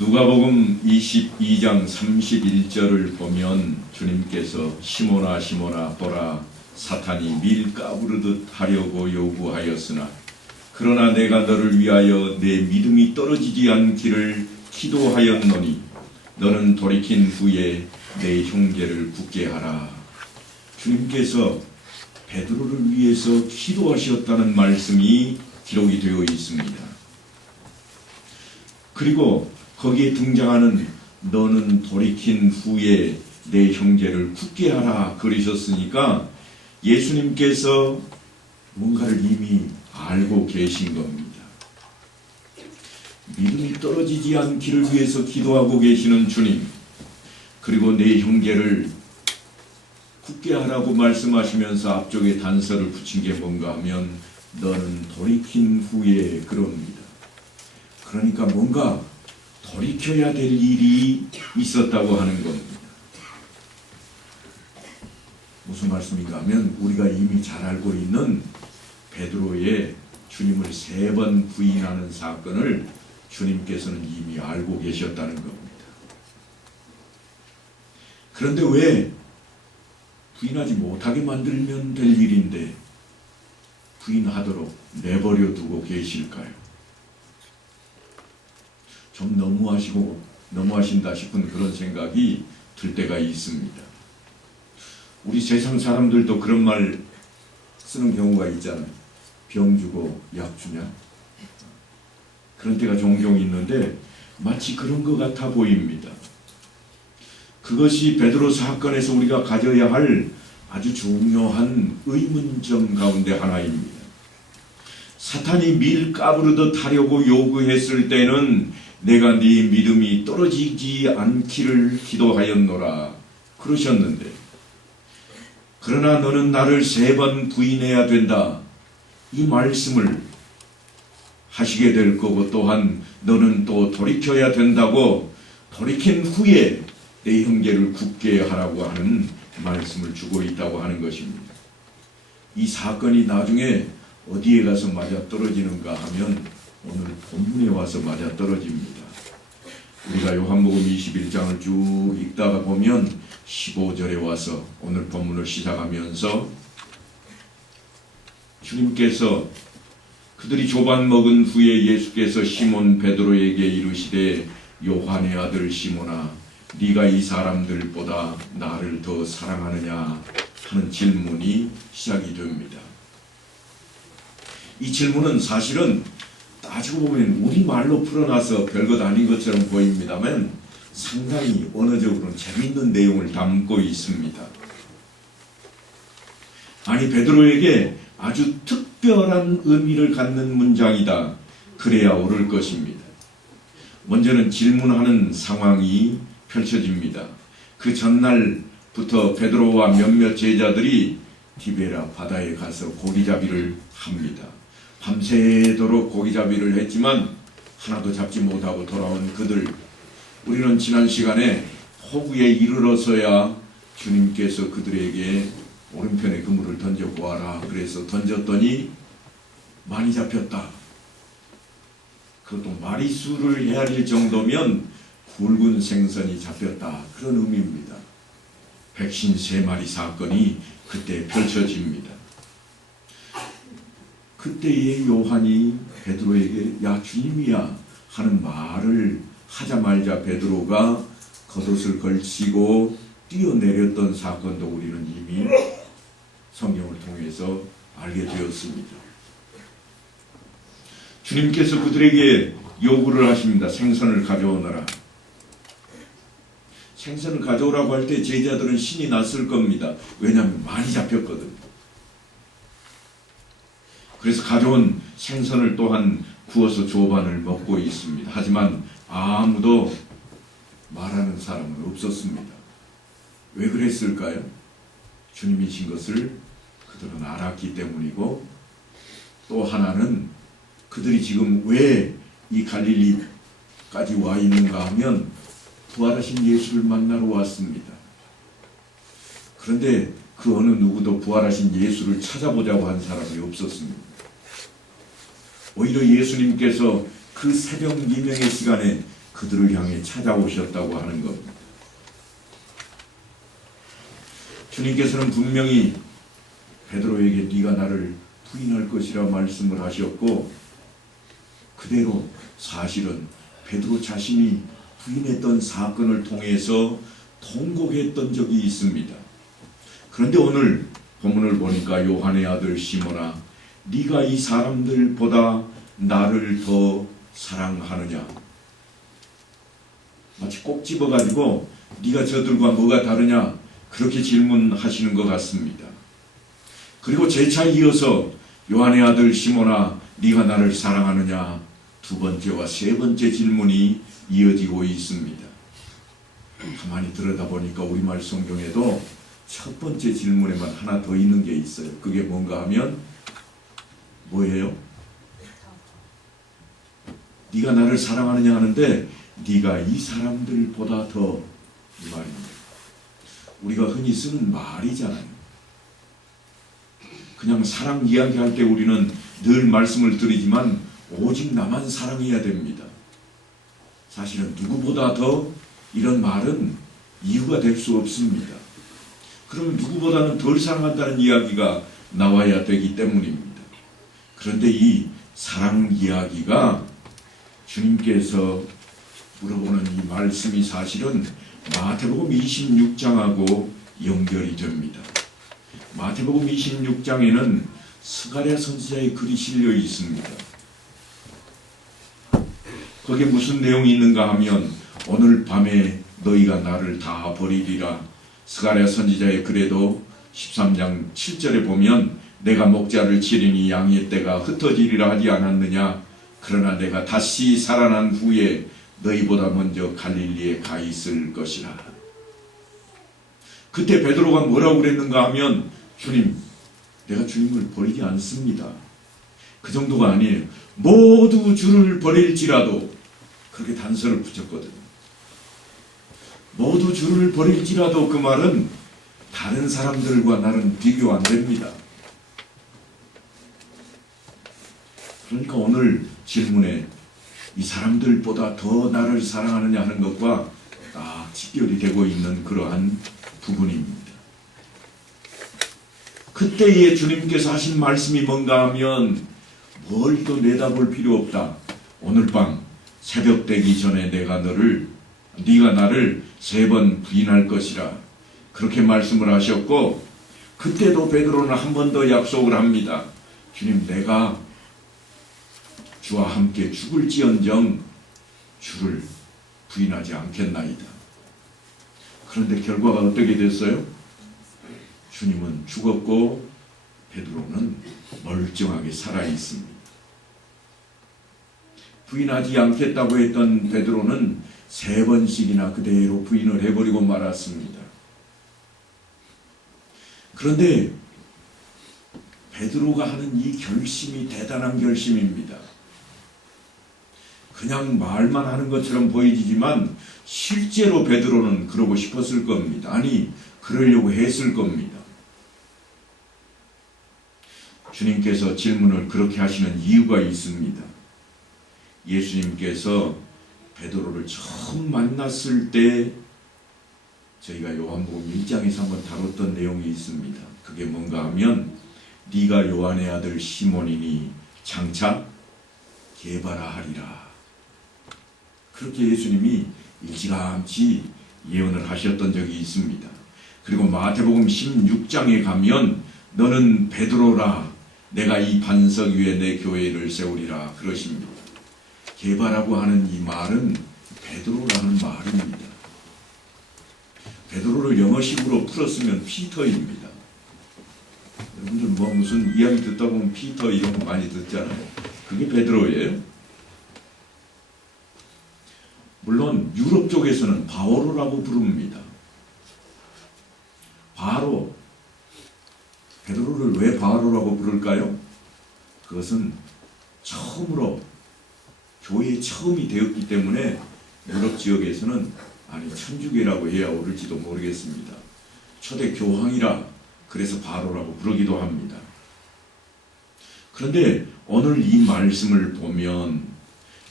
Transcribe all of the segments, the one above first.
누가복음 22장 31절을 보면 주님께서 시몬아 시몬아 보라 사탄이 밀 까부르듯 하려고 요구하였으나 그러나 내가 너를 위하여 내 믿음이 떨어지지 않기를 기도하였노니 너는 돌이킨 후에 내 형제를 굳게 하라. 주님께서 베드로를 위해서 기도하셨다는 말씀이 기록이 되어 있습니다. 그리고 거기에 등장하는 너는 돌이킨 후에 내 형제를 굳게 하라 그러셨으니까 예수님께서 뭔가를 이미 알고 계신 겁니다. 믿음이 떨어지지 않기를 위해서 기도하고 계시는 주님, 그리고 내 형제를 굳게 하라고 말씀하시면서 앞쪽에 단서를 붙인 게 뭔가 하면 너는 돌이킨 후에 그럽니다. 그러니까 뭔가 돌이켜야 될 일이 있었다고 하는 겁니다. 무슨 말씀인가 하면 우리가 이미 잘 알고 있는 베드로의 주님을 3번 부인하는 사건을 주님께서는 이미 알고 계셨다는 겁니다. 그런데 왜 부인하지 못하게 만들면 될 일인데 부인하도록 내버려 두고 계실까요? 좀 너무하신다 싶은 그런 생각이 들 때가 있습니다. 우리 세상 사람들도 그런 말 쓰는 경우가 있잖아요. 병 주고 약 주냐? 그런 때가 종종 있는데 마치 그런 것 같아 보입니다. 그것이 베드로 사건에서 우리가 가져야 할 아주 중요한 의문점 가운데 하나입니다. 사탄이 밀 까부르듯 하려고 요구했을 때는 내가 네 믿음이 떨어지지 않기를 기도하였노라 그러셨는데, 그러나 너는 나를 3번 부인해야 된다 이 말씀을 하시게 될 거고, 또한 너는 또 돌이켜야 된다고 돌이킨 후에 내 형제를 굳게 하라고 하는 말씀을 주고 있다고 하는 것입니다. 이 사건이 나중에 어디에 가서 맞아떨어지는가 하면 오늘 본문에 와서 맞아떨어집니다. 우리가 요한복음 21장을 쭉 읽다가 보면 15절에 와서 오늘 본문을 시작하면서 주님께서 그들이 조반 먹은 후에 예수께서 시몬 베드로에게 이르시되 요한의 아들 시몬아 네가 이 사람들보다 나를 더 사랑하느냐 하는 질문이 시작이 됩니다. 이 질문은 사실은 따지고 보면 우리말로 풀어놔서 별것 아닌 것처럼 보입니다만 상당히 언어적으로는 재미있는 내용을 담고 있습니다. 아니, 베드로에게 아주 특별한 의미를 갖는 문장이다 그래야 옳을 것입니다. 먼저는 질문하는 상황이 펼쳐집니다. 그 전날부터 베드로와 몇몇 제자들이 디베라 바다에 가서 고기잡이를 합니다. 밤새도록 고기잡이를 했지만 하나도 잡지 못하고 돌아온 그들, 우리는 지난 시간에 호구에 이르러서야 주님께서 그들에게 오른편에 그물을 던져보아라 그래서 던졌더니 많이 잡혔다. 그것도 마리수를 헤아릴 정도면 굵은 생선이 잡혔다 그런 의미입니다. 백신 3마리 사건이 그때 펼쳐집니다. 그때의 요한이 베드로에게 야 주님이야 하는 말을 하자마자 베드로가 겉옷을 걸치고 뛰어내렸던 사건도 우리는 이미 성경을 통해서 알게 되었습니다. 주님께서 그들에게 요구를 하십니다. 생선을 가져오너라. 생선을 가져오라고 할 때 제자들은 신이 났을 겁니다. 왜냐하면 많이 잡혔거든. 그래서 가져온 생선을 또한 구워서 조반을 먹고 있습니다. 하지만 아무도 말하는 사람은 없었습니다. 왜 그랬을까요? 주님이신 것을 그들은 알았기 때문이고, 또 하나는 그들이 지금 왜 이 갈릴리까지 와 있는가 하면 부활하신 예수를 만나러 왔습니다. 그런데 그 어느 누구도 부활하신 예수를 찾아보자고 한 사람이 없었습니다. 오히려 예수님께서 그 새벽 미명의 시간에 그들을 향해 찾아오셨다고 하는 겁니다. 주님께서는 분명히 베드로에게 네가 나를 부인할 것이라 말씀을 하셨고, 그대로 사실은 베드로 자신이 부인했던 사건을 통해서 통곡했던 적이 있습니다. 그런데 오늘 본문을 보니까 요한의 아들 시몬아, 네가 이 사람들보다 나를 더 사랑하느냐? 마치 꼭 집어가지고 네가 저들과 뭐가 다르냐? 그렇게 질문하시는 것 같습니다. 그리고 재차 이어서 요한의 아들 시몬아, 네가 나를 사랑하느냐? 두 번째와 세 번째 질문이 이어지고 있습니다. 가만히 들여다보니까 우리말 성경에도 첫 번째 질문에만 하나 더 있는 게 있어요. 그게 뭔가 하면 뭐예요? 네가 나를 사랑하느냐 하는데 네가 이 사람들보다 더, 이 말입니다. 우리가 흔히 쓰는 말이잖아요. 그냥 사랑 이야기할 때 우리는 늘 말씀을 드리지만 오직 나만 사랑해야 됩니다. 사실은 누구보다 더 이런 말은 이유가 될 수 없습니다. 그러면 누구보다는 덜 사랑한다는 이야기가 나와야 되기 때문입니다. 그런데 이 사랑 이야기가 주님께서 물어보는 이 말씀이 사실은 마태복음 26장하고 연결이 됩니다. 마태복음 26장에는 스가랴 선지자의 글이 실려 있습니다. 거기에 무슨 내용이 있는가 하면 오늘 밤에 너희가 나를 다 버리리라. 스가랴 선지자의 글에도 13장 7절에 보면 내가 목자를 치리니 양의 떼가 흩어지리라 하지 않았느냐. 그러나 내가 다시 살아난 후에 너희보다 먼저 갈릴리에 가 있을 것이라. 그때 베드로가 뭐라고 그랬는가 하면 주님, 내가 주님을 버리지 않습니다. 그 정도가 아니에요. 모두 주를 버릴지라도, 그렇게 단서를 붙였거든요. 모두 주를 버릴지라도, 그 말은 다른 사람들과 나는 비교 안 됩니다. 그러니까 오늘 질문에 이 사람들보다 더 나를 사랑하느냐 하는 것과 딱 직결이 되고 있는 그러한 부분입니다. 그때에 주님께서 하신 말씀이 뭔가 하면 뭘 또 내다볼 필요 없다. 오늘 밤 새벽 되기 전에 네가 나를 3번 부인할 것이라. 그렇게 말씀을 하셨고, 그때도 베드로는 한 번 더 약속을 합니다. 주님, 내가 주와 함께 죽을지언정 주를 부인하지 않겠나이다. 그런데 결과가 어떻게 됐어요? 주님은 죽었고 베드로는 멀쩡하게 살아있습니다. 부인하지 않겠다고 했던 베드로는 3번씩이나 그대로 부인을 해버리고 말았습니다. 그런데 베드로가 하는 이 결심이 대단한 결심입니다. 그냥 말만 하는 것처럼 보이지만 실제로 베드로는 그러고 싶었을 겁니다. 아니, 그러려고 했을 겁니다. 주님께서 질문을 그렇게 하시는 이유가 있습니다. 예수님께서 베드로를 처음 만났을 때 저희가 요한복음 1장에서 한번 다뤘던 내용이 있습니다. 그게 뭔가 하면 네가 요한의 아들 시몬이니 장차 게바라 하리라. 그렇게 예수님이 일찌감치 예언을 하셨던 적이 있습니다. 그리고 마태복음 16장에 가면 너는 베드로라, 내가 이 반석 위에 내 교회를 세우리라 그러십니다. 게바라고 하는 이 말은 베드로라는 말입니다. 베드로를 영어식으로 풀었으면 피터입니다. 여러분들 뭐 무슨 이야기 듣다 보면 피터 이런 거 많이 듣잖아요. 그게 베드로예요. 물론 유럽 쪽에서는 바오로라고 부릅니다. 바로, 베드로를 왜 바오로라고 부를까요? 그것은 처음으로 교회에 처음이 되었기 때문에 유럽 지역에서는, 아니 천주교라고 해야 옳을지도 모르겠습니다. 초대 교황이라 그래서 바로라고 부르기도 합니다. 그런데 오늘 이 말씀을 보면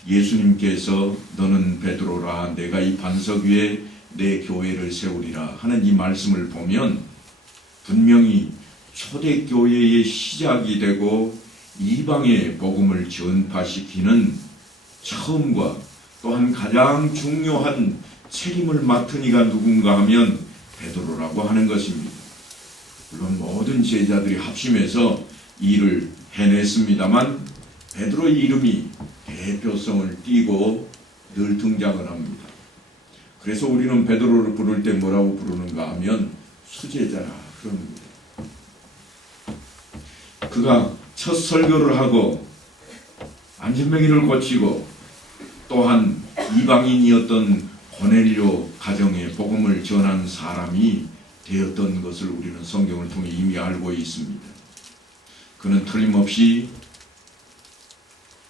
예수님께서 너는 베드로라 내가 이 반석 위에 내 교회를 세우리라 하는 이 말씀을 보면 분명히 초대교회의 시작이 되고 이방의 복음을 전파시키는 처음과 또한 가장 중요한 책임을 맡은 이가 누군가 하면 베드로라고 하는 것입니다. 물론 모든 제자들이 합심해서 이 일을 해냈습니다만 베드로의 이름이 대표성을 띠고 늘 등장을 합니다. 그래서 우리는 베드로를 부를 때 뭐라고 부르는가 하면 수제자라 그럽니다. 그가 첫 설교를 하고 안전병이를 고치고 또한 이방인이었던 고넬료 가정에 복음을 전한 사람이 되었던 것을 우리는 성경을 통해 이미 알고 있습니다. 그는 틀림없이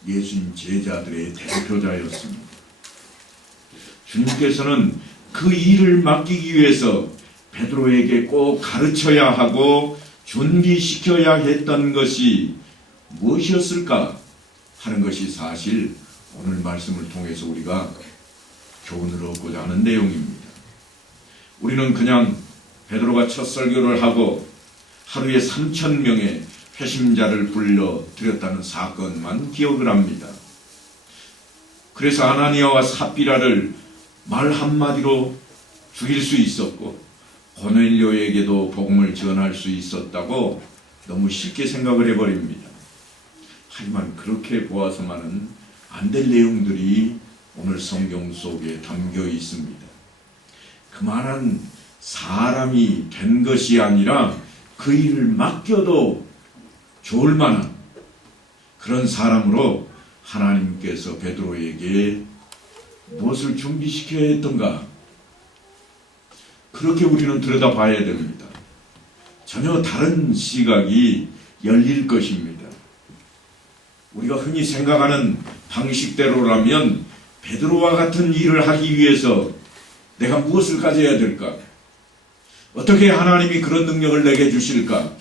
예수님 제자들의 대표자였습니다. 주님께서는 그 일을 맡기기 위해서 베드로에게 꼭 가르쳐야 하고 준비시켜야 했던 것이 무엇이었을까 하는 것이 사실 오늘 말씀을 통해서 우리가 교훈을 얻고자 하는 내용입니다. 우리는 그냥 베드로가 첫 설교를 하고 하루에 3,000명의 회심자를 불러들였다는 사건만 기억을 합니다. 그래서 아나니아와 삽비라를 말 한마디로 죽일 수 있었고 고넬료에게도 복음을 전할 수 있었다고 너무 쉽게 생각을 해버립니다. 하지만 그렇게 보아서만은 안 될 내용들이 오늘 성경 속에 담겨 있습니다. 그만한 사람이 된 것이 아니라 그 일을 맡겨도 좋을 만한 그런 사람으로 하나님께서 베드로에게 무엇을 준비시켜야 했던가 그렇게 우리는 들여다봐야 됩니다. 전혀 다른 시각이 열릴 것입니다. 우리가 흔히 생각하는 방식대로라면 베드로와 같은 일을 하기 위해서 내가 무엇을 가져야 될까? 어떻게 하나님이 그런 능력을 내게 주실까?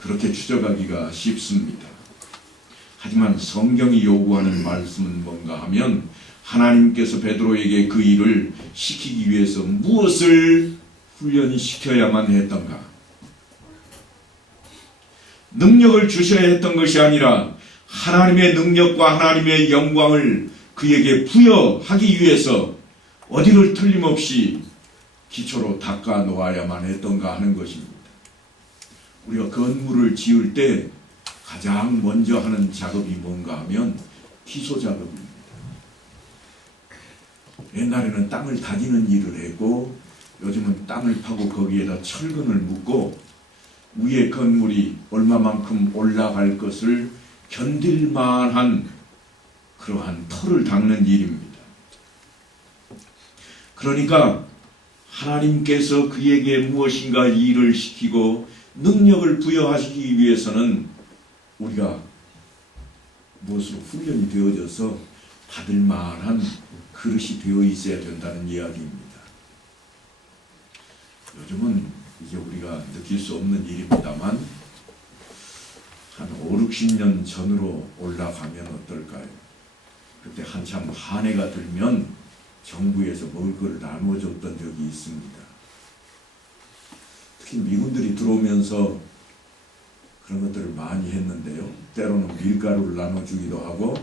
그렇게 추적하기가 쉽습니다. 하지만 성경이 요구하는 말씀은 뭔가 하면 하나님께서 베드로에게 그 일을 시키기 위해서 무엇을 훈련시켜야만 했던가? 능력을 주셔야 했던 것이 아니라 하나님의 능력과 하나님의 영광을 그에게 부여하기 위해서 어디를 틀림없이 기초로 닦아 놓아야만 했던가 하는 것입니다. 우리가 건물을 지을 때 가장 먼저 하는 작업이 뭔가 하면 기소 작업입니다. 옛날에는 땅을 다지는 일을 했고 요즘은 땅을 파고 거기에다 철근을 묻고 위에 건물이 얼마만큼 올라갈 것을 견딜 만한 그러한 터를 닦는 일입니다. 그러니까 하나님께서 그에게 무엇인가 일을 시키고 능력을 부여하시기 위해서는 우리가 무엇으로 훈련이 되어져서 받을 만한 그릇이 되어 있어야 된다는 이야기입니다. 요즘은 이제 우리가 느낄 수 없는 일입니다만 한 5, 60년 전으로 올라가면 어떨까요? 그때 한참 한 해가 들면 정부에서 먹을 것을 나눠줬던 적이 있습니다. 특히 미군들이 들어오면서 그런 것들을 많이 했는데요. 때로는 밀가루를 나눠주기도 하고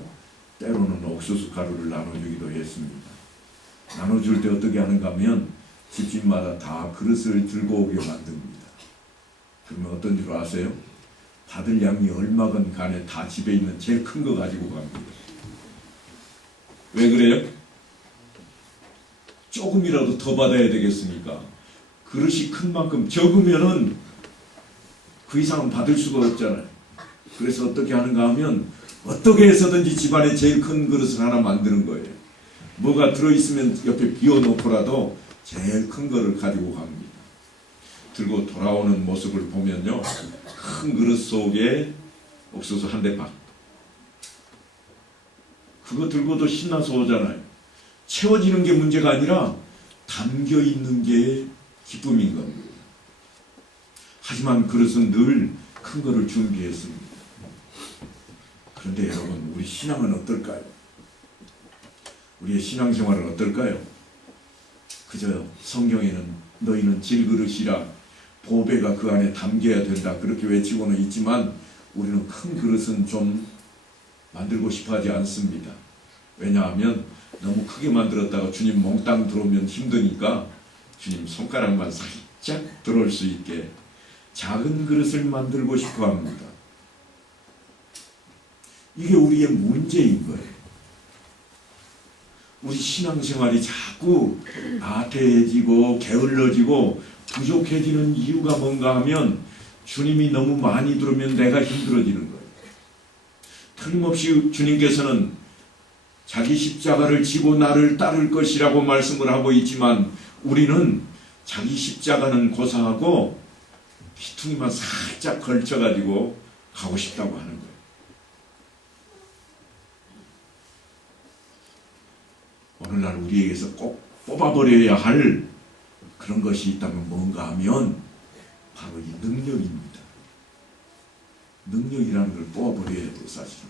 때로는 옥수수 가루를 나눠주기도 했습니다. 나눠줄 때 어떻게 하는가 하면 집집마다 다 그릇을 들고 오게 만듭니다. 그러면 어떤 줄 아세요? 받을 양이 얼마건 간에 다 집에 있는 제일 큰 거 가지고 갑니다. 왜 그래요? 조금이라도 더 받아야 되겠으니까. 그릇이 큰 만큼 적으면은 그 이상은 받을 수가 없잖아요. 그래서 어떻게 하는가 하면 어떻게 해서든지 집안에 제일 큰 그릇을 하나 만드는 거예요. 뭐가 들어있으면 옆에 비워놓고라도 제일 큰 거를 가지고 갑니다. 들고 돌아오는 모습을 보면요. 큰 그릇 속에 옥수수 한 대 박. 그거 들고도 신나서 오잖아요. 채워지는 게 문제가 아니라 담겨있는 게 기쁨인 겁니다. 하지만 그릇은 늘 큰 거를 준비했습니다. 그런데 여러분, 우리 신앙은 어떨까요? 우리의 신앙생활은 어떨까요? 그저 성경에는 너희는 질그릇이라 보배가 그 안에 담겨야 된다 그렇게 외치고는 있지만 우리는 큰 그릇은 좀 만들고 싶어 하지 않습니다. 왜냐하면 너무 크게 만들었다가 주님 몽땅 들어오면 힘드니까 주님 손가락만 살짝 들어올 수 있게 작은 그릇을 만들고 싶어 합니다. 이게 우리의 문제인 거예요. 우리 신앙생활이 자꾸 나태해지고 게을러지고 부족해지는 이유가 뭔가 하면 주님이 너무 많이 들으면 내가 힘들어지는 거예요. 틀림없이 주님께서는 자기 십자가를 지고 나를 따를 것이라고 말씀을 하고 있지만 우리는 자기 십자가는 고사하고 귀퉁이만 살짝 걸쳐가지고 가고 싶다고 하는 거예요. 오늘날 우리에게서 꼭 뽑아버려야 할 그런 것이 있다면 뭔가 하면 바로 이 능력입니다. 능력이라는 걸 뽑아버려야 돼요. 사실은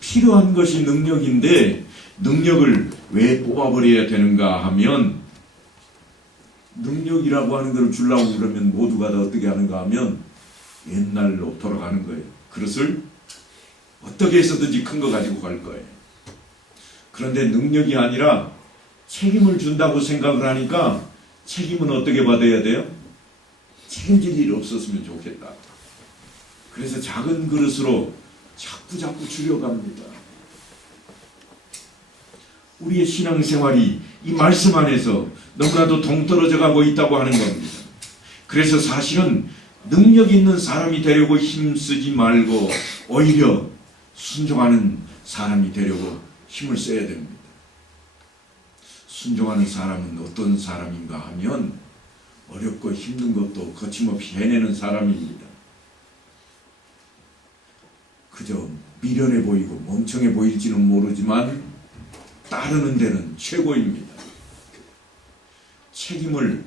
필요한 것이 능력인데 능력을 왜 뽑아버려야 되는가 하면 능력이라고 하는 걸 주려고 그러면 모두가 다 어떻게 하는가 하면 옛날로 돌아가는 거예요. 그릇을 어떻게 해서든지 큰 거 가지고 갈 거예요. 그런데 능력이 아니라 책임을 준다고 생각을 하니까 책임은 어떻게 받아야 돼요? 책임질 일이 없었으면 좋겠다. 그래서 작은 그릇으로 자꾸 줄여갑니다. 우리의 신앙생활이 이 말씀 안에서 너무나도 동떨어져 가고 있다고 하는 겁니다. 그래서 사실은 능력 있는 사람이 되려고 힘쓰지 말고 오히려 순종하는 사람이 되려고 힘을 써야 됩니다. 순종하는 사람은 어떤 사람인가 하면 어렵고 힘든 것도 거침없이 해내는 사람입니다. 그저 미련해 보이고 멍청해 보일지는 모르지만 따르는 데는 최고입니다. 책임을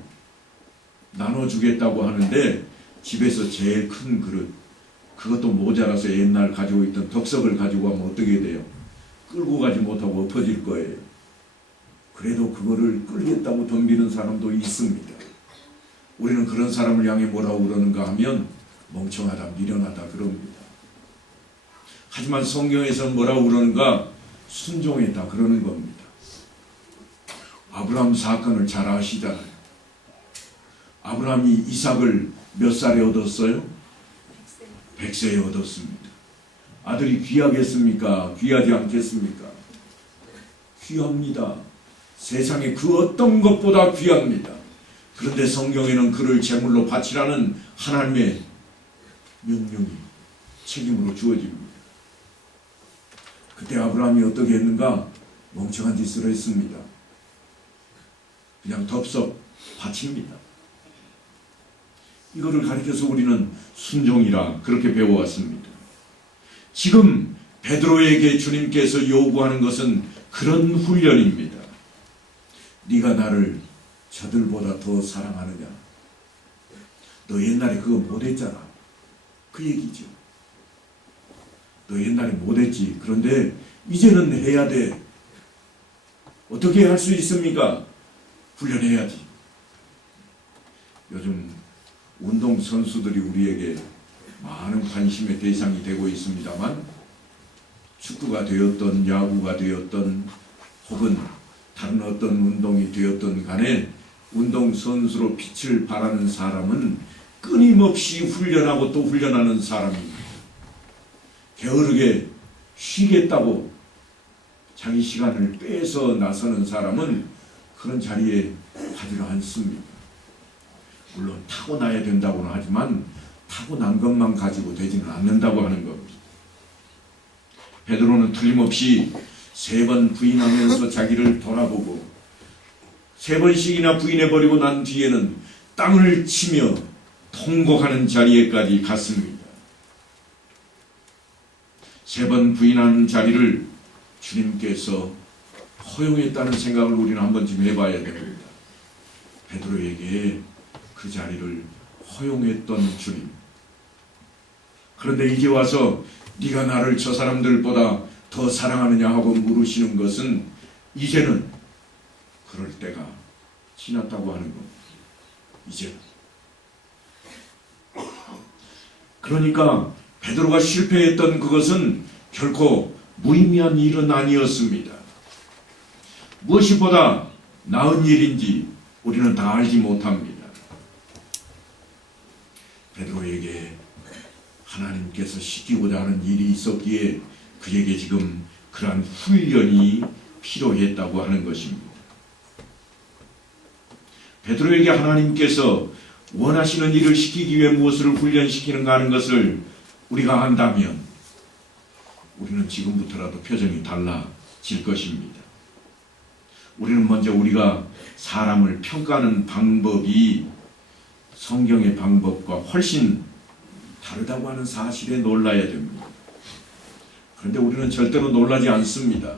나눠주겠다고 하는데 집에서 제일 큰 그릇, 그것도 모자라서 옛날 가지고 있던 덕석을 가지고 가면 어떻게 돼요? 끌고 가지 못하고 엎어질 거예요. 그래도 그거를 끌겠다고 덤비는 사람도 있습니다. 우리는 그런 사람을 향해 뭐라고 그러는가 하면 멍청하다, 미련하다 그럽니다. 하지만 성경에서는 뭐라고 그러는가? 순종했다 그러는 겁니다. 아브라함 사건을 잘 아시잖아요. 아브라함이 이삭을 몇 살에 얻었어요? 100세에 얻었습니다. 아들이 귀하겠습니까? 귀하지 않겠습니까? 귀합니다. 세상에 그 어떤 것보다 귀합니다. 그런데 성경에는 그를 제물로 바치라는 하나님의 명령이 책임으로 주어집니다. 그때 아브라함이 어떻게 했는가? 멍청한 짓을 했습니다. 그냥 덥석 바칩니다. 이거를 가르쳐서 우리는 순종이라 그렇게 배워왔습니다. 지금 베드로에게 주님께서 요구하는 것은 그런 훈련입니다. 네가 나를 저들보다 더 사랑하느냐? 너 옛날에 그거 못했잖아. 그 얘기죠. 너 옛날에 못했지. 그런데 이제는 해야 돼. 어떻게 할 수 있습니까? 훈련해야지. 요즘 운동선수들이 우리에게 많은 관심의 대상이 되고 있습니다만 축구가 되었던 야구가 되었던 혹은 다른 어떤 운동이 되었던 간에 운동선수로 빛을 발하는 사람은 끊임없이 훈련하고 또 훈련하는 사람입니다. 게으르게 쉬겠다고 자기 시간을 빼서 나서는 사람은 그런 자리에 가지를 않습니다. 물론 타고나야 된다고는 하지만 타고난 것만 가지고 되지는 않는다고 하는 겁니다. 베드로는 틀림없이 3번 부인하면서 자기를 돌아보고 3번씩이나 부인해버리고 난 뒤에는 땅을 치며 통곡하는 자리에까지 갔습니다. 3번 부인하는 자리를 주님께서 허용했다는 생각을 우리는 한 번쯤 해봐야 됩니다. 베드로에게 그 자리를 허용했던 주님. 그런데 이제 와서 네가 나를 저 사람들보다 더 사랑하느냐 하고 물으시는 것은 이제는 그럴 때가 지났다고 하는 겁니다. 이제는. 그러니까 베드로가 실패했던 그것은 결코 무의미한 일은 아니었습니다. 무엇이보다 나은 일인지 우리는 다 알지 못합니다. 베드로에게 하나님께서 시키고자 하는 일이 있었기에 그에게 지금 그러한 훈련이 필요했다고 하는 것입니다. 베드로에게 하나님께서 원하시는 일을 시키기 위해 무엇을 훈련시키는가 하는 것을 우리가 안다면 우리는 지금부터라도 표정이 달라질 것입니다. 우리는 먼저 우리가 사람을 평가하는 방법이 성경의 방법과 훨씬 다르다고 하는 사실에 놀라야 됩니다. 그런데 우리는 절대로 놀라지 않습니다.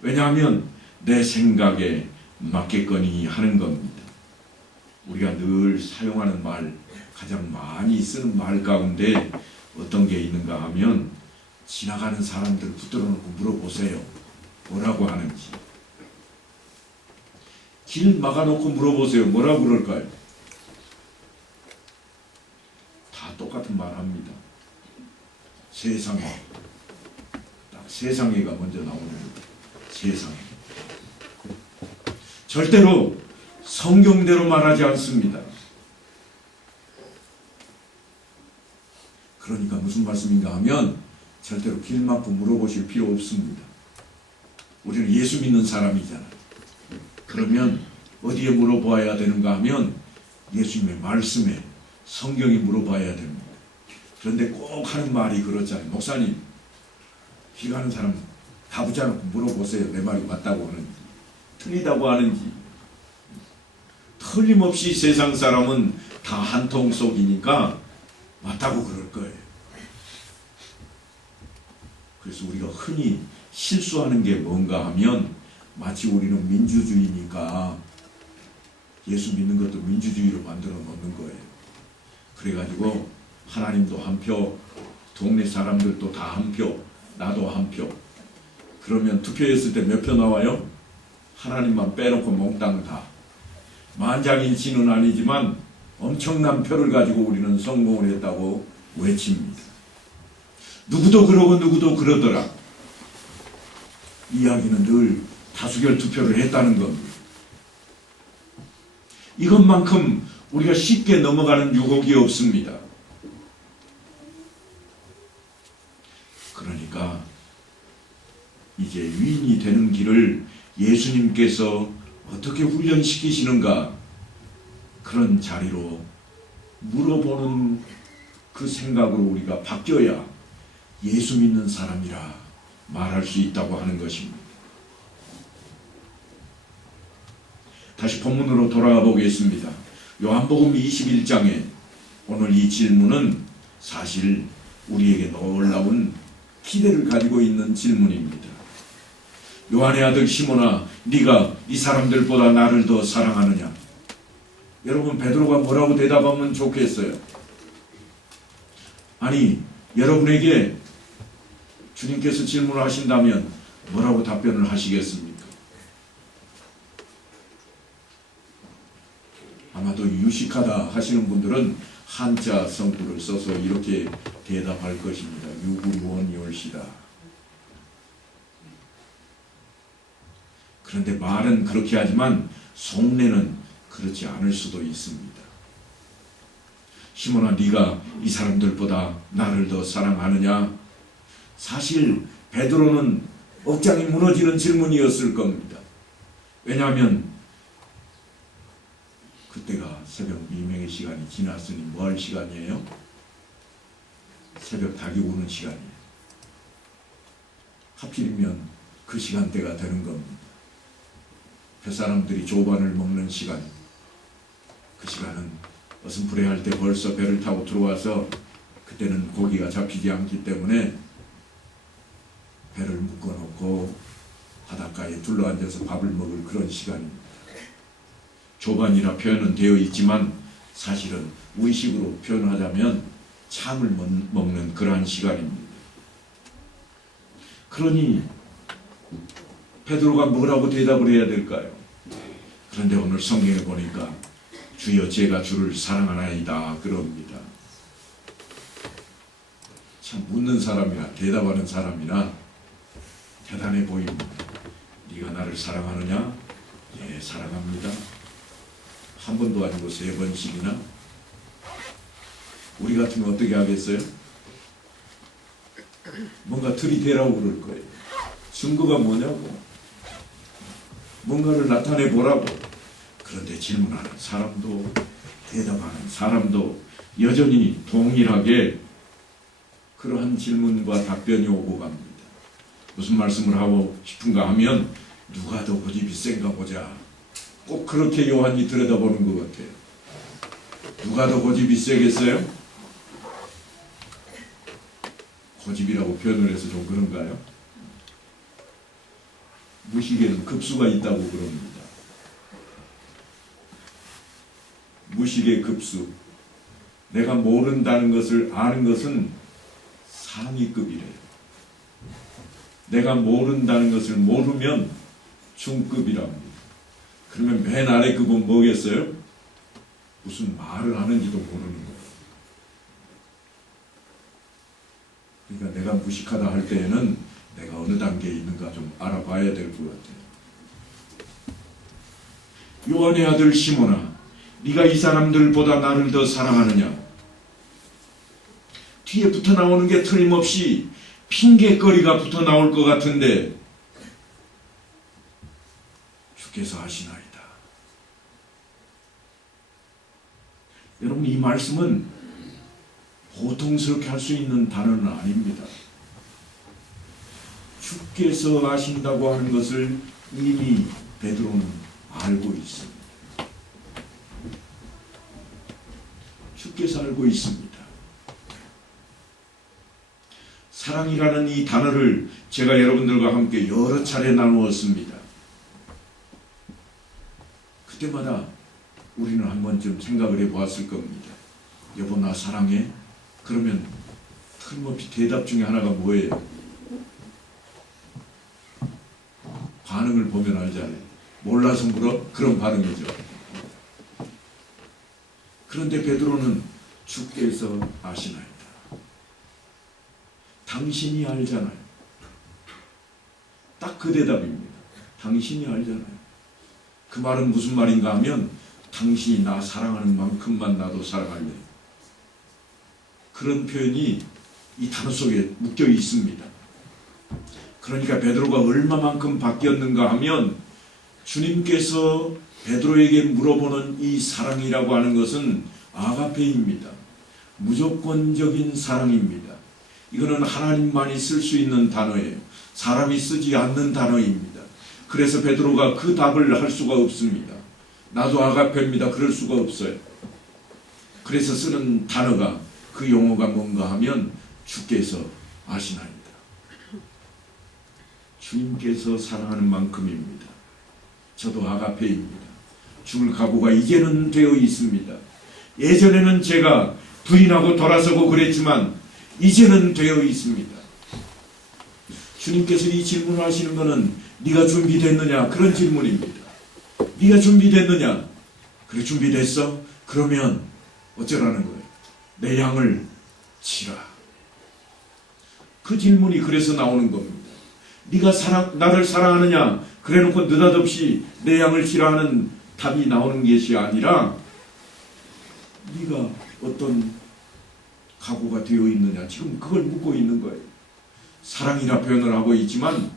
왜냐하면 내 생각에 맞겠거니 하는 겁니다. 우리가 늘 사용하는 말, 가장 많이 쓰는 말 가운데 어떤 게 있는가 하면 지나가는 사람들 붙들어 놓고 물어보세요. 뭐라고 하는지. 길 막아놓고 물어보세요. 뭐라고 그럴까요? 다 똑같은 말 합니다. 세상에. 딱 세상에가 먼저 나오는 거예요. 세상에. 절대로 성경대로 말하지 않습니다. 그러니까 무슨 말씀인가 하면 절대로 길 막고 물어보실 필요 없습니다. 우리는 예수 믿는 사람이잖아요. 그러면 어디에 물어봐야 되는가 하면 예수님의 말씀에, 성경에 물어봐야 됩니다. 그런데 꼭 하는 말이 그렇잖아요. 목사님, 길 가는 사람 다 붙여놓고 물어보세요. 내 말이 맞다고 하는지, 틀리다고 하는지. 틀림없이 세상 사람은 다 한통 속이니까 맞다고 그럴 거예요. 그래서 우리가 흔히 실수하는 게 뭔가 하면 마치 우리는 민주주의니까 예수 믿는 것도 민주주의로 만들어 놓는 거예요. 그래가지고 하나님도 한 표, 동네 사람들도 다 한 표, 나도 한 표. 그러면 투표했을 때 몇 표 나와요? 하나님만 빼놓고 몽땅 다. 만장일치는 아니지만 엄청난 표를 가지고 우리는 성공을 했다고 외칩니다. 누구도 그러고 누구도 그러더라. 이야기는 늘 다수결 투표를 했다는 겁니다. 이것만큼 우리가 쉽게 넘어가는 유혹이 없습니다. 그러니까 이제 위인이 되는 길을 예수님께서 어떻게 훈련시키시는가, 그런 자리로 물어보는 그 생각으로 우리가 바뀌어야 예수 믿는 사람이라 말할 수 있다고 하는 것입니다. 다시 본문으로 돌아가 보겠습니다. 요한복음 21장에 오늘 이 질문은 사실 우리에게 놀라운 기대를 가지고 있는 질문입니다. 요한의 아들 시몬아, 네가 이 사람들보다 나를 더 사랑하느냐? 여러분, 베드로가 뭐라고 대답하면 좋겠어요? 아니, 여러분에게 주님께서 질문을 하신다면 뭐라고 답변을 하시겠습니까? 아마도 유식하다 하시는 분들은 한자 성구를 써서 이렇게 대답할 것입니다. 유구무원이올시다. 그런데 말은 그렇게 하지만 속내는 그렇지 않을 수도 있습니다. 시몬아, 네가 이 사람들보다 나를 더 사랑하느냐? 사실 베드로는 억장이 무너지는 질문이었을 겁니다. 왜냐하면 그때가 새벽 미명의 시간이 지났으니 뭐 할 시간이에요? 새벽 닭이 우는 시간이에요. 하필이면 그 시간대가 되는 겁니다. 뱃사람들이 조반을 먹는 시간, 그 시간은 어슴푸레 할 때 벌써 배를 타고 들어와서 그때는 고기가 잡히지 않기 때문에 배를 묶어놓고 바닷가에 둘러앉아서 밥을 먹을 그런 시간입니다. 조반이라 표현은 되어 있지만 사실은 우의식으로 표현하자면 참을 먹는 그러한 시간입니다. 그러니 베드로가 뭐라고 대답을 해야 될까요? 그런데 오늘 성경에 보니까 주여 제가 주를 사랑하나이다 그럽니다. 참 묻는 사람이나 대답하는 사람이나 대단해 보입니다. 네가 나를 사랑하느냐? 예, 사랑합니다. 한 번도 아니고 3번씩이나. 우리 같으면 어떻게 하겠어요? 뭔가 들이대라고 그럴 거예요. 증거가 뭐냐고, 뭔가를 나타내 보라고. 그런데 질문하는 사람도 대답하는 사람도 여전히 동일하게 그러한 질문과 답변이 오고 갑니다. 무슨 말씀을 하고 싶은가 하면 누가 더 고집이 센가 보자. 꼭 그렇게 요한이 들여다보는 것 같아요. 누가 더 고집이 세겠어요? 고집이라고 표현을 해서 좀 그런가요? 무식에는 급수가 있다고 그럽니다. 무식의 급수. 내가 모른다는 것을 아는 것은 상위급이래요. 내가 모른다는 것을 모르면 중급이랍니다. 그러면 맨 아래 급은 뭐겠어요? 무슨 말을 하는지도 모르는 거예요. 그러니까 내가 무식하다 할 때에는 내가 어느 단계에 있는가 좀 알아봐야 될 것 같아요. 요한의 아들 시몬아, 네가 이 사람들보다 나를 더 사랑하느냐? 뒤에 붙어 나오는 게 틀림없이 핑계거리가 붙어 나올 것 같은데 주께서 하시나이다. 여러분, 이 말씀은 보통스럽게 할 수 있는 단어는 아닙니다. 주께서 하신다고 하는 것을 이미 베드로는 알고 있습니다. 주께서 알고 있습니다. 사랑이라는 이 단어를 제가 여러분들과 함께 여러 차례 나누었습니다. 그때마다 우리는 한 번쯤 생각을 해보았을 겁니다. 여보, 나 사랑해? 그러면 틀림없이 대답 중에 하나가 뭐예요? 반응을 보면 알잖아요. 몰라서 물어? 그런 반응이죠. 그런데 베드로는 주께서 아시나이다. 당신이 알잖아요. 딱 그 대답입니다. 당신이 알잖아요. 그 말은 무슨 말인가 하면 당신이 나 사랑하는 만큼만 나도 사랑할래. 그런 표현이 이 단어 속에 묶여 있습니다. 그러니까 베드로가 얼마만큼 바뀌었는가 하면 주님께서 베드로에게 물어보는 이 사랑이라고 하는 것은 아가페입니다. 무조건적인 사랑입니다. 이거는 하나님만이 쓸 수 있는 단어예요. 사람이 쓰지 않는 단어입니다. 그래서 베드로가 그 답을 할 수가 없습니다. 나도 아가페입니다. 그럴 수가 없어요. 그래서 쓰는 단어가, 그 용어가 뭔가 하면 주께서 아시나이다. 주님께서 사랑하는 만큼입니다. 저도 아가페입니다. 죽을 각오가 이제는 되어 있습니다. 예전에는 제가 부인하고 돌아서고 그랬지만 이제는 되어 있습니다. 주님께서 이 질문을 하시는 것은 네가 준비됐느냐? 그런 질문입니다. 네가 준비됐느냐? 그래, 준비됐어? 그러면 어쩌라는 거예요? 내 양을 치라. 그 질문이 그래서 나오는 겁니다. 네가 나를 사랑하느냐? 그래놓고 느닷없이 내 양을 치라 하는 답이 나오는 것이 아니라 네가 어떤 각오가 되어 있느냐? 지금 그걸 묻고 있는 거예요. 사랑이라 표현을 하고 있지만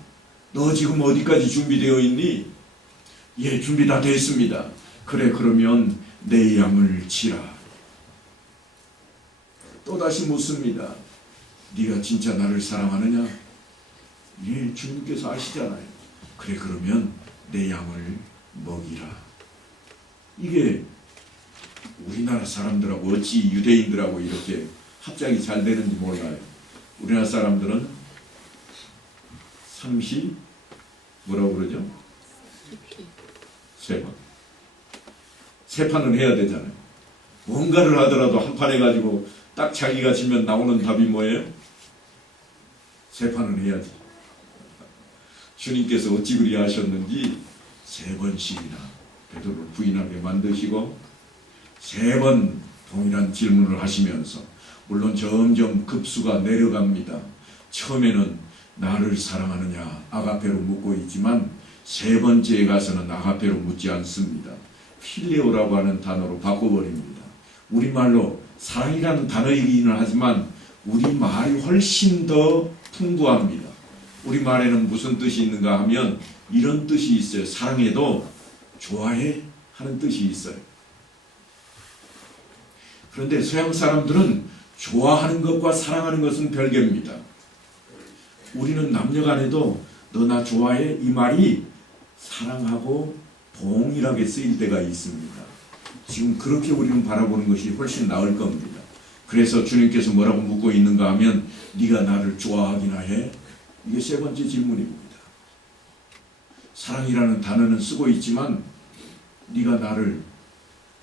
너 지금 어디까지 준비되어 있니? 예, 준비 다 됐습니다. 그래, 그러면 내 양을 치라. 또다시 묻습니다. 네가 진짜 나를 사랑하느냐? 예, 주님께서 아시잖아요. 그래, 그러면 내 양을 먹이라. 이게 우리나라 사람들하고 어찌 유대인들하고 이렇게 합작이 잘 되는지 몰라요. 우리나라 사람들은 뭐라고 그러죠? 세 판은 해야 되잖아요. 뭔가를 하더라도 한 판 해가지고 딱 자기가 지면 나오는 답이 뭐예요? 세 판은 해야지. 주님께서 어찌 그리 하셨는지 3번씩이나 베드로를 부인하게 만드시고 3번 동일한 질문을 하시면서, 물론 점점 급수가 내려갑니다. 처음에는 나를 사랑하느냐 아가페로 묻고 있지만 3번째에 가서는 아가페로 묻지 않습니다. 필레오라고 하는 단어로 바꿔버립니다. 우리말로 사랑이라는 단어이기는 하지만 우리말이 훨씬 더 풍부합니다. 우리말에는 무슨 뜻이 있는가 하면 이런 뜻이 있어요. 사랑해도 좋아해 하는 뜻이 있어요. 그런데 서양 사람들은 좋아하는 것과 사랑하는 것은 별개입니다. 우리는 남녀간에도 너 나 좋아해? 이 말이 사랑하고 동일하게 쓰일 때가 있습니다. 지금 그렇게 우리는 바라보는 것이 훨씬 나을 겁니다. 그래서 주님께서 뭐라고 묻고 있는가 하면 네가 나를 좋아하기나 해? 이게 3번째 질문입니다. 사랑이라는 단어는 쓰고 있지만 네가 나를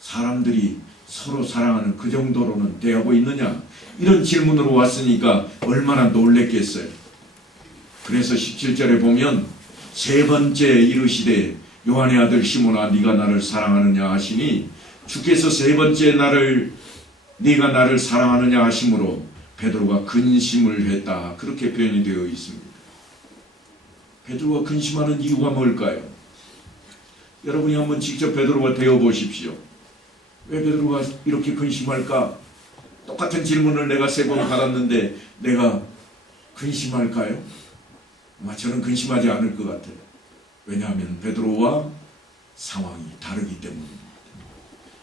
사람들이 서로 사랑하는 그 정도로는 대하고 있느냐? 이런 질문으로 왔으니까 얼마나 놀랬겠어요. 그래서 17절에 보면 3번째 이르시되 요한의 아들 시몬아 네가 나를 사랑하느냐 하시니, 주께서 3번째 네가 나를 사랑하느냐 하심으로 베드로가 근심을 했다, 그렇게 표현이 되어 있습니다. 베드로가 근심하는 이유가 뭘까요? 여러분이 한번 직접 베드로가 되어 보십시오. 왜 베드로가 이렇게 근심할까? 똑같은 질문을 내가 3번 받았는데 내가 근심할까요? 아마 저는 근심하지 않을 것 같아요. 왜냐하면 베드로와 상황이 다르기 때문입니다.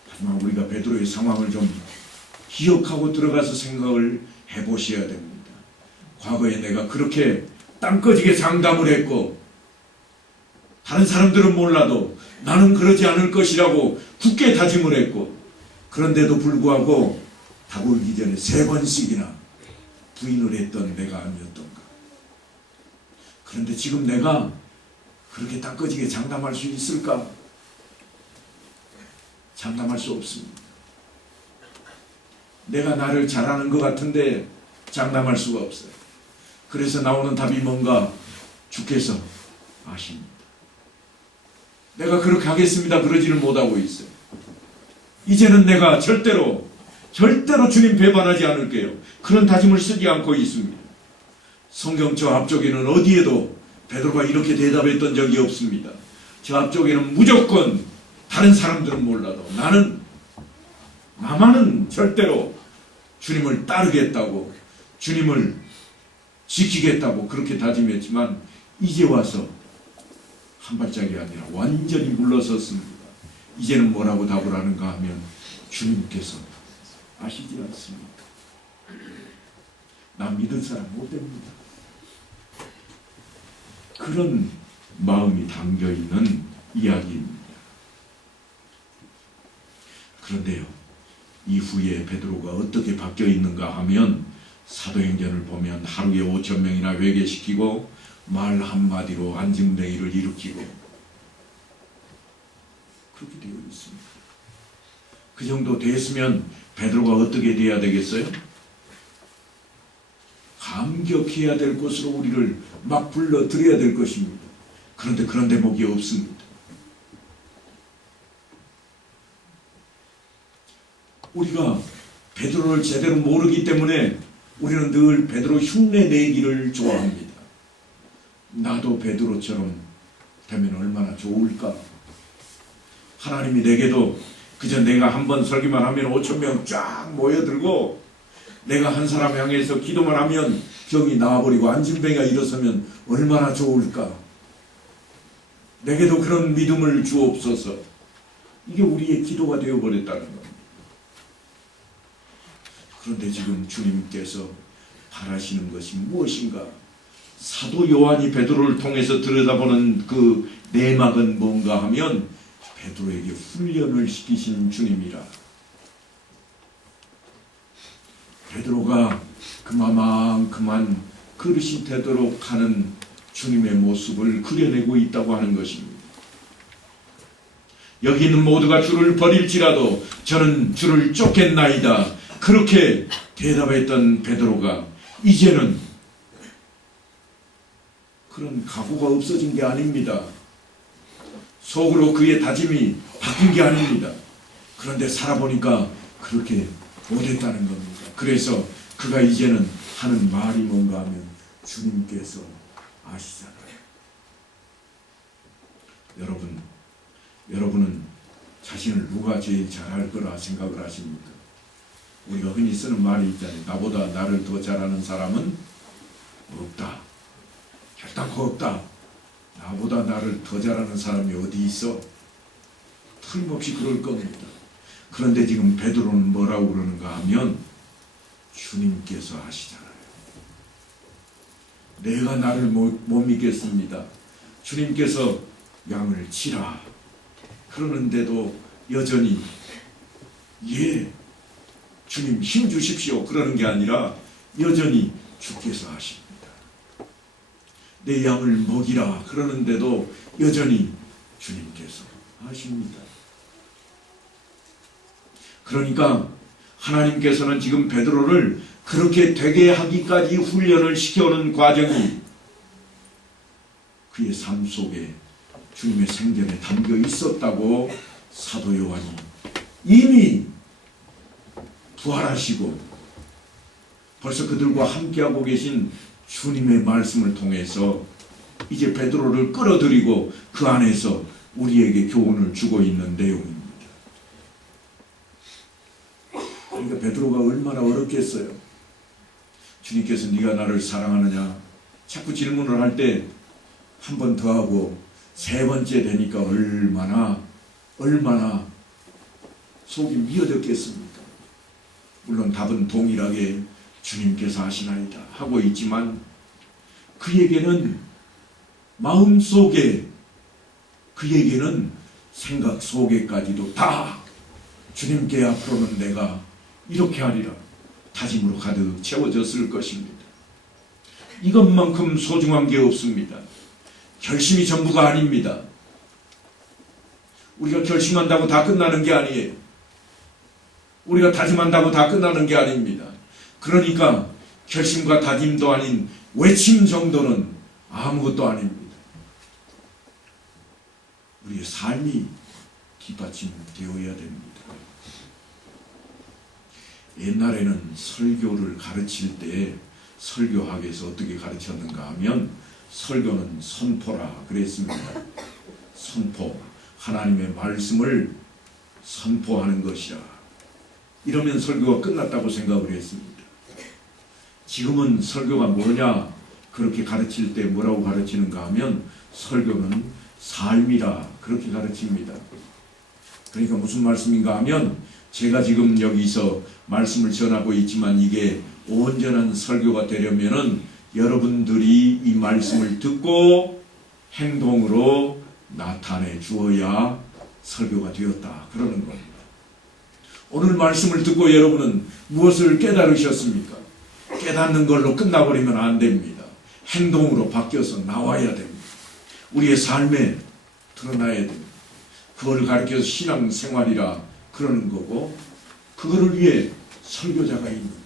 하지만 우리가 베드로의 상황을 좀 기억하고 들어가서 생각을 해보셔야 됩니다. 과거에 내가 그렇게 땅꺼지게 장담을 했고 다른 사람들은 몰라도 나는 그러지 않을 것이라고 굳게 다짐을 했고, 그런데도 불구하고 다굴기 전에 3번씩이나 부인을 했던 내가 아니었던가. 그런데 지금 내가 그렇게 땅꺼지게 장담할 수 있을까? 장담할 수 없습니다. 내가 나를 잘하는 것 같은데 장담할 수가 없어요. 그래서 나오는 답이 뭔가? 주께서 아십니다. 내가 그렇게 하겠습니다 그러지를 못하고 있어요. 이제는 내가 절대로 주님 배반하지 않을게요, 그런 다짐을 쓰지 않고 있습니다. 성경 저 앞쪽에는 어디에도 베드로가 이렇게 대답했던 적이 없습니다. 저 앞쪽에는 무조건 다른 사람들은 몰라도 나만은 절대로 주님을 따르겠다고, 주님을 지키겠다고 그렇게 다짐했지만 이제 와서 한 발짝이 아니라 완전히 물러섰습니다. 이제는 뭐라고 답을 하는가 하면 주님께서 아시지 않습니까? 나 믿을 사람 못 됩니다. 그런 마음이 담겨있는 이야기입니다. 그런데요, 이후에 베드로가 어떻게 바뀌어 있는가 하면 사도행전을 보면 하루에 5,000명이나 회개시키고 말 한마디로 안증뱅이를 일으키고 그렇게 되어 있습니다. 그 정도 됐으면 베드로가 어떻게 돼야 되겠어요? 감격해야 될 것으로 우리를 막 불러들여야 될 것입니다. 그런데 그런 대목이 없습니다. 우리가 베드로를 제대로 모르기 때문에 우리는 늘 베드로 흉내 내기를 좋아합니다. 나도 베드로처럼 되면 얼마나 좋을까? 하나님이 내게도 그저 내가 한번 설교만 하면 5,000명 쫙 모여들고 내가 한 사람 향해서 기도만 하면 병이 나와버리고 안진뱅이가 일어서면 얼마나 좋을까? 내게도 그런 믿음을 주옵소서. 이게 우리의 기도가 되어버렸다는 겁니다. 그런데 지금 주님께서 바라시는 것이 무엇인가? 사도 요한이 베드로를 통해서 들여다보는 그 내막은 뭔가 하면 베드로에게 훈련을 시키신 주님이라. 베드로가 그만큼만 그릇이 되도록 하는 주님의 모습을 그려내고 있다고 하는 것입니다. 여기 있는 모두가 주를 버릴지라도 저는 주를 쫓겠나이다, 그렇게 대답했던 베드로가 이제는 그런 각오가 없어진 게 아닙니다. 속으로 그의 다짐이 바뀐 게 아닙니다. 그런데 살아보니까 그렇게 못했다는 겁니다. 그래서 그가 이제는 하는 말이 뭔가 하면 주님께서 아시잖아요. 여러분은 자신을 누가 제일 잘할 거라 생각을 하십니까? 우리가 흔히 쓰는 말이 있잖아요. 나보다 나를 더 잘하는 사람은 없다. 결단코 없다. 나보다 나를 더 잘하는 사람이 어디 있어? 틀림없이 그럴 겁니다. 그런데 지금 베드로는 뭐라고 그러는가 하면 주님께서 하시잖아요. 내가 나를 못 믿겠습니다. 주님께서 양을 치라 그러는데도 여전히 예 주님 힘 주십시오 그러는 게 아니라 여전히 주께서 하십니다. 내 양을 먹이라 그러는데도 여전히 주님께서 하십니다. 그러니까 하나님께서는 지금 베드로를 그렇게 되게 하기까지 훈련을 시켜오는 과정이 그의 삶 속에 주님의 생전에 담겨 있었다고 사도 요한이 이미 부활하시고 벌써 그들과 함께하고 계신 주님의 말씀을 통해서 이제 베드로를 끌어들이고 그 안에서 우리에게 교훈을 주고 있는 내용입니다. 그러니까 베드로가 얼마나 어렵겠어요. 주님께서 네가 나를 사랑하느냐 자꾸 질문을 할 때 한 번 더 하고 세 번째 되니까 얼마나 속이 미어졌겠습니까? 물론 답은 동일하게 주님께서 하시나이다 하고 있지만 그에게는 마음속에 그에게는 생각 속에까지도 다 주님께 앞으로는 내가 이렇게 하리라 다짐으로 가득 채워졌을 것입니다. 이것만큼 소중한 게 없습니다. 결심이 전부가 아닙니다. 우리가 결심한다고 다 끝나는 게 아니에요. 우리가 다짐한다고 다 끝나는 게 아닙니다. 그러니까 결심과 다짐도 아닌 외침 정도는 아무것도 아닙니다. 우리의 삶이 뒷받침되어야 됩니다. 옛날에는 설교를 가르칠 때 설교학에서 어떻게 가르쳤는가 하면 설교는 선포라 그랬습니다. 선포, 하나님의 말씀을 선포하는 것이라. 이러면 설교가 끝났다고 생각을 했습니다. 지금은 설교가 뭐냐 그렇게 가르칠 때 뭐라고 가르치는가 하면 설교는 삶이라 그렇게 가르칩니다. 그러니까 무슨 말씀인가 하면 제가 지금 여기서 말씀을 전하고 있지만 이게 온전한 설교가 되려면은 여러분들이 이 말씀을 듣고 행동으로 나타내 주어야 설교가 되었다 그러는 겁니다. 오늘 말씀을 듣고 여러분은 무엇을 깨달으셨습니까? 깨닫는 걸로 끝나버리면 안 됩니다. 행동으로 바뀌어서 나와야 됩니다. 우리의 삶에 드러나야 됩니다. 그걸 가르쳐서 신앙생활이라 그러는 거고 그거를 위해 설교자가 있는 거예요.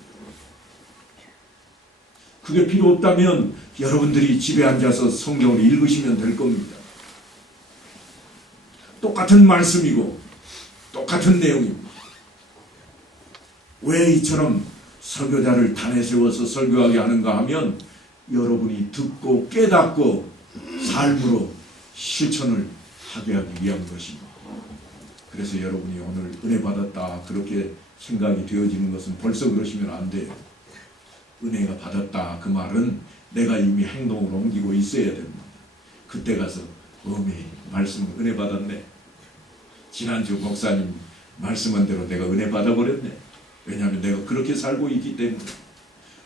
그게 필요 없다면 여러분들이 집에 앉아서 성경을 읽으시면 될 겁니다. 똑같은 말씀이고 똑같은 내용입니다. 왜 이처럼 설교자를 단에 세워서 설교하게 하는가 하면 여러분이 듣고 깨닫고 삶으로 실천을 하게 하기 위한 것입니다. 그래서 여러분이 오늘 은혜 받았다 그렇게 생각이 되어지는 것은 벌써 그러시면 안 돼요. 은혜가 받았다 그 말은 내가 이미 행동으로 옮기고 있어야 됩니다. 그때 가서 말씀 은혜 받았네. 지난주 목사님 말씀한 대로 내가 은혜 받아버렸네. 왜냐하면 내가 그렇게 살고 있기 때문에.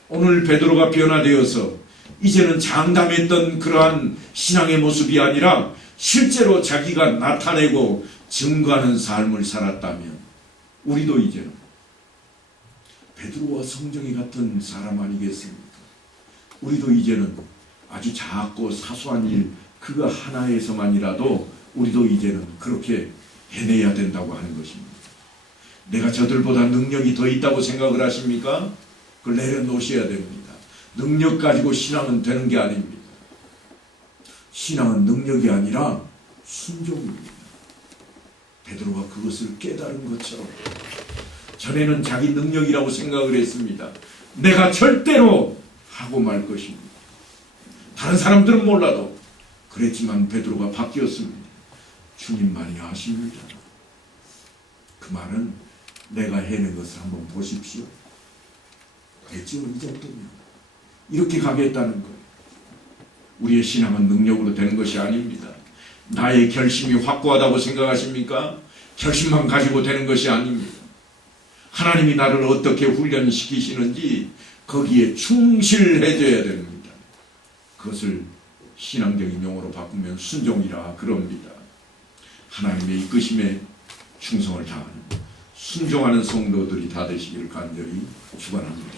오늘 베드로가 변화되어서 이제는 장담했던 그러한 신앙의 모습이 아니라 실제로 자기가 나타내고 증거하는 삶을 살았다면 우리도 이제는 베드로와 성정이 같은 사람 아니겠습니까? 우리도 이제는 아주 작고 사소한 일 그거 하나에서만이라도 우리도 이제는 그렇게 해내야 된다고 하는 것입니다. 내가 저들보다 능력이 더 있다고 생각을 하십니까? 그걸 내려놓으셔야 됩니다. 능력 가지고 신앙은 되는 게 아닙니다. 신앙은 능력이 아니라 순종입니다. 베드로가 그것을 깨달은 것처럼 전에는 자기 능력이라고 생각을 했습니다. 내가 절대로 하고 말 것입니다. 다른 사람들은 몰라도 그랬지만 베드로가 바뀌었습니다. 주님만이 아십니다. 그 말은 내가 해낸 것을 한번 보십시오. 됐죠? 이 정도면 이렇게 가겠다는 거예요. 우리의 신앙은 능력으로 되는 것이 아닙니다. 나의 결심이 확고하다고 생각하십니까? 결심만 가지고 되는 것이 아닙니다. 하나님이 나를 어떻게 훈련시키시는지 거기에 충실해져야 됩니다. 그것을 신앙적인 용어로 바꾸면 순종이라 그럽니다. 하나님의 이끄심에 충성을 다하는 순종하는 성도들이 다 되시기를 간절히 축원합니다.